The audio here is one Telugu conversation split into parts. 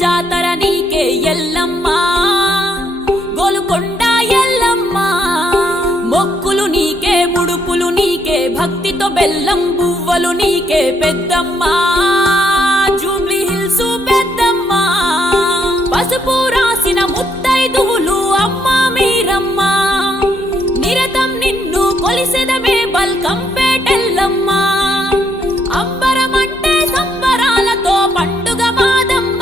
జాతర నీకే ఎల్లమ్మ గోలుకొండ ఎల్లమ్మ మొక్కులు నీకే ముడుపులు నీకే భక్తితో బెల్లం పువ్వులు నీకే పెద్దమ్మ జూబ్లీ హిల్స్ పెద్దమ్మ పసుపు రాసిన ముత్తైదువులు అమ్మ మీరమ్మ నిరతం నిన్ను కొలిసెదమే బల్కంపేటెల్లమ్మ అంబరమంటే సంబరాలతో పండుగ మాదమ్మ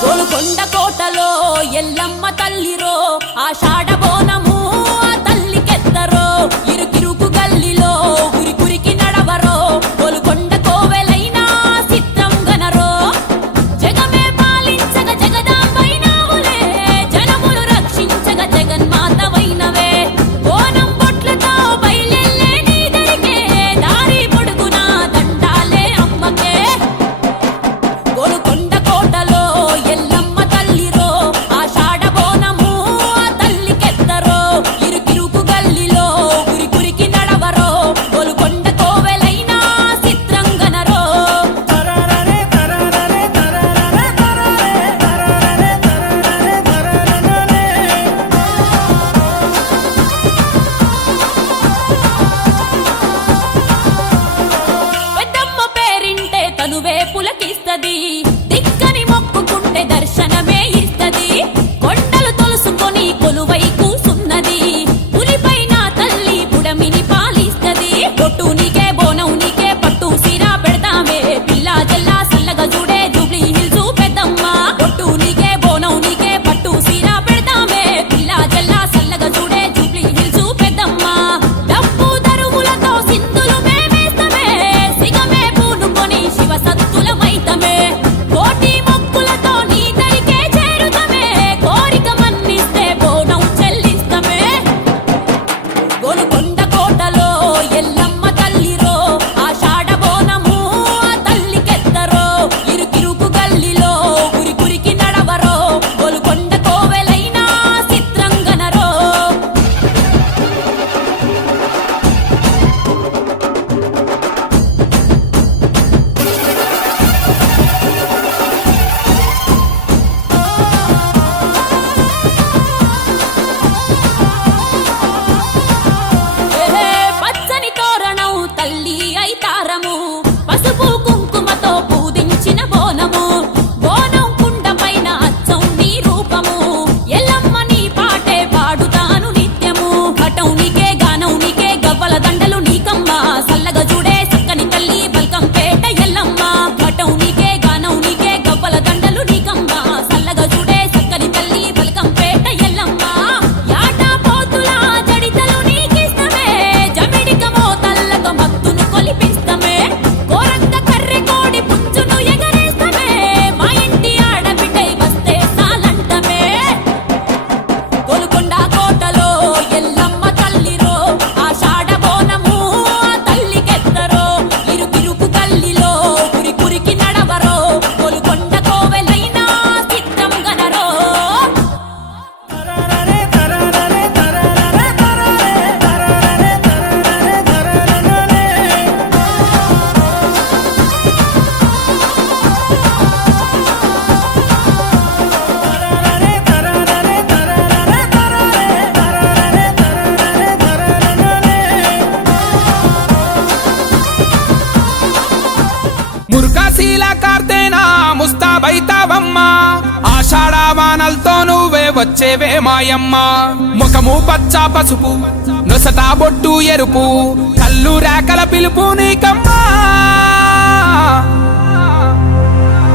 గోలుకొండ కోటలో ఎల్లమ్మ తల్లిరో ఆషాఢ బోనము ఆ తల్లికెత్తరో ఇరుకిరుకు గల్లిలో ఉరికురికి నడవరో గోలుకొండ కోవెలైనా సిద్ధం గనరో జగమే పాలించగ జగదాంబైనావులే జనములు రక్షించగ జగన్మాతవైనవే బోనం పొట్లతో బయలెల్లే నీ దరికే దారి పొడుగునా దండాలే అమ్మకే గోలుకొండ కోటలో ఎల్లమ్మ తల్లిరో ఆషాఢ బోనము ఆ తల్లికెత్తరో ఇరుకిరుకు గల్లిలో ఉరికురికి నడవరో గోలుకొండ కోవెలైనా సిత్రంగనరో పెద్దమ్మ పేరింటే తనువే పులకిస్తది దిక్కని మొక్కుకుంటే దర్శనమే ఇస్తది కొండలు తొలుసుకొని కొలువై కూసున్నది పులిపైన తల్లి పుడమిని పాలిస్తది పొట్టు నీకే బోనం నీకే పట్టు సీరా పెడతామే పిల్ల జల్లా సల్లగా చూడే జూబ్లీ హిల్స్ పెద్దమ్మ పొట్టు నీకే బోనం నీకే పట్టు సీరా పెడతామే పిల్ల జల్లా సల్లగా చూడే జూబ్లీ హిల్స్ పెద్దమ్మ డప్పు దరువులతో సింధులు మేమేస్తమే సిగమే పూనుకొని శివ సత్తులమైతమే కోటి మొక్కులతో నీ దరికే చేరుతమే కోరిక మన్నిస్తే బోనం చెల్లిస్తమే గోలుకొండ కోటలో ఎల్లమ్మ తల్లిరో ఆషాఢ బోనము ఆ తల్లికెత్తరో ఇరుకిరుకు గల్లిలో ఉరికురికి నడవరో గోలుకొండ కోవెలైనా సిత్రంగనరో పచ్చని తోరణం తల్లి ఐతారము పసుపు కుంకుమతో పూజించిన బోనము బోనం కుండ పైన అచ్చం నీ రూపము ఎల్లమ్మ నీ పాటే పాడుతాను నిత్యము ఘటం నీకే గానం నీకే గవ్వల దండలు నీకమ్మ సల్లగా చూడే సక్కని తల్లి బల్కంపేట ఎల్లమ్మ ఘటం నీకే గానం నీకే గవ్వల దండలు నీకమ్మ సల్లగా చూడే సక్కని తల్లి బల్కంపేట ఎల్లమ్మ యాట పోతుల జడితలు నీకిస్తమే జమిడిక మోతల్లతో మత్తును కొలిపిస్తమే కోరంత కర్రె కోడి పుంజును ఎగరేస్తమే మా ఇంటి ఆడబిడ్డై వస్తే సాలంటమే గోలుకొండ కోటలో ఎల్లమ్మ తల్లిరో ఆషాఢ బోనము ఆ తల్లికెత్తరో ఇరుకిరుకు గల్లిలో ఉరికురికి నడవరో గోలుకొండ కోవెలైనా సిద్ధం గనరో మురుకాశీల కార్తేనా ముస్తాబైతావమ్మ ఆషాఢ వానల్తో నువ్వే వచ్చేవే మాయమ్మ ముఖము పచ్చ పసుపు నొసట బొట్టు ఎరుపు కళ్ళు రేకల పిలుపు నీకమ్మా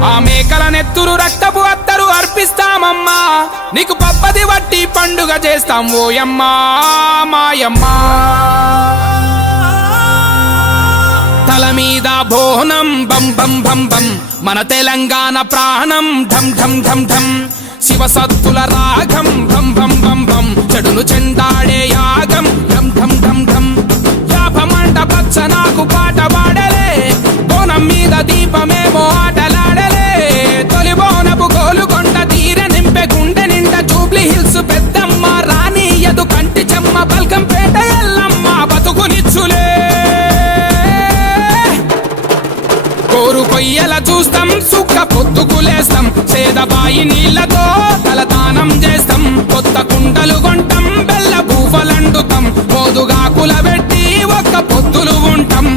ఆ మేకల నెత్తురు రక్తపు అత్తరు అర్పిస్తామమ్మా నీకు పబ్బది వట్టి పండుగ చేస్తాం ఓయమ్మా మాయమ్మా తల మీద బోనం బం బం బం బం మన తెలంగాణ ప్రాణం ఢం ఢం ఢం ఢం శివ సత్తుల రాగం భం భం భం భం చెడును చెండాడే యాగం ఢం ఢం ఢం ఢం కొయ్యల చూస్తాం సుక్క పొద్దుకులేస్తాం సేదబాయి నీళ్లతో తలదానం చేస్తాం కొత్త కుండలు కొంటాం బెల్ల బూఫలండుతాం మోదుగాకుల పెట్టి ఒక్క పొద్దులు ఉంటాం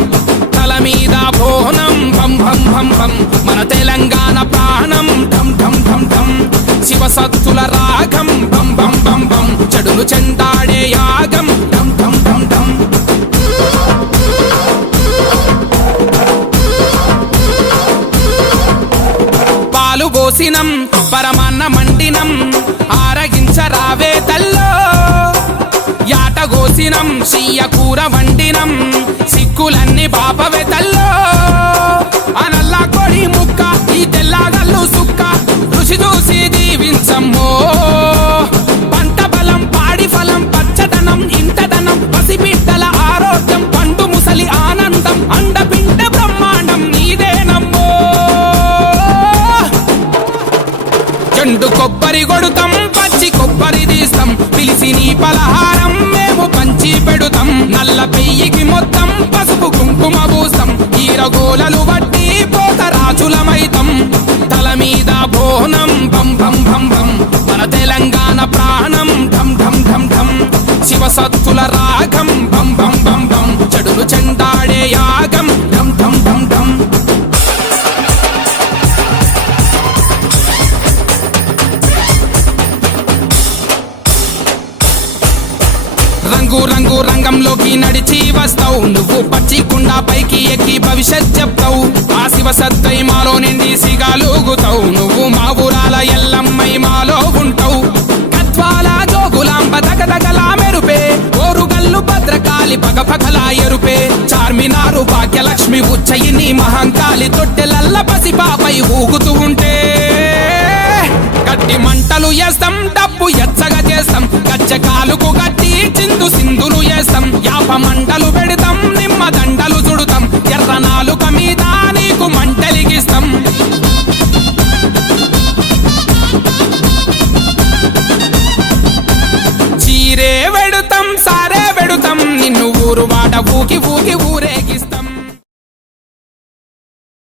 తల మీద బోనం భం భం భం భం మన తెలంగాణ ప్రాణం ఢం ఢం ఢం ఢం శివసత్తుల రాగం బం బం బం బం చెడును చెండాడే యాగం ఢం ఢం ఢం ఢం పాలు పోసినం పరమాన్న మండినం ఆరగించరావే తల్లో యాట గోసినం సీయ కూర వండినం సిక్కులన్నీ బాపవే తల్లో అనల్లా కొడి ముక్క ఈ తెల్లగల్లు సుక్క రుచి చూసి దీవించమ్మో పంట బలం పాడి ఫలం పచ్చదనం ఇంటదనం పసిబిడ్డల ఆరోగ్యం పండు ముసలి ఆనందం అండపిండ బ్రహ్మాండం నీదేనమ్మో చెండు కొబ్బరి కొడుతాం పచ్చి కొబ్బరి తీస్తాం పిలిచి నీ పలహారం మేము పంచి పెడుతాం నల్ల పెయ్యికి మొత్తం పసుపు కుంకుమ పూస్తాం ఈరగోలలు బట్టి పోతరాజులమైతం తల మీద బోనం బం బం బం బం మన తెలంగాణ ప్రాణం ఢం ఢం ఢం ఢం శివసత్తుల రాగం బం బం బం బం చెడును చెండాడే యాగం ఢం ఢం ఢం ఢం రంగు రంగు రంగంలోకి నడిచి వస్తావు నువ్వు పచ్చి కుండ పైకి ఎక్కి భవిష్యత్ చెప్తావు ఆ శివ సత్తై మాలో నిండి సిగాలుగుతావు నువ్వు మా ఊరాల ఎల్లమ్మై మాలో ఉంటావు కత్వాల జోగులాంబ దగదగలా మెరుపే ఓరుగల్లు భద్రకాళి పగపగలా ఎరుపే చార్మినారు భాగ్యలక్ష్మి ఉచ్చయిని మహంకాళి తొట్టెలల్ల పసిపాపై ఊగుతూ ఉంటే గట్టి మంటలు వేస్తాం డబ్బు ఎచ్చగా చేస్తాం గచ్చకాలుకు గట్టి చిందు సింధులు వేస్తాం యాప మంటలు పెడతాం నిమ్మ దండలు చుడుతాం ఎర్ర నాలుక మీద నీకు మంటలిగిస్తాం చీరే వెడుతాం సారే వెడుతాం నిన్ను ఊరు వాడ ఊకి ఊకి ఊరేగిస్తాం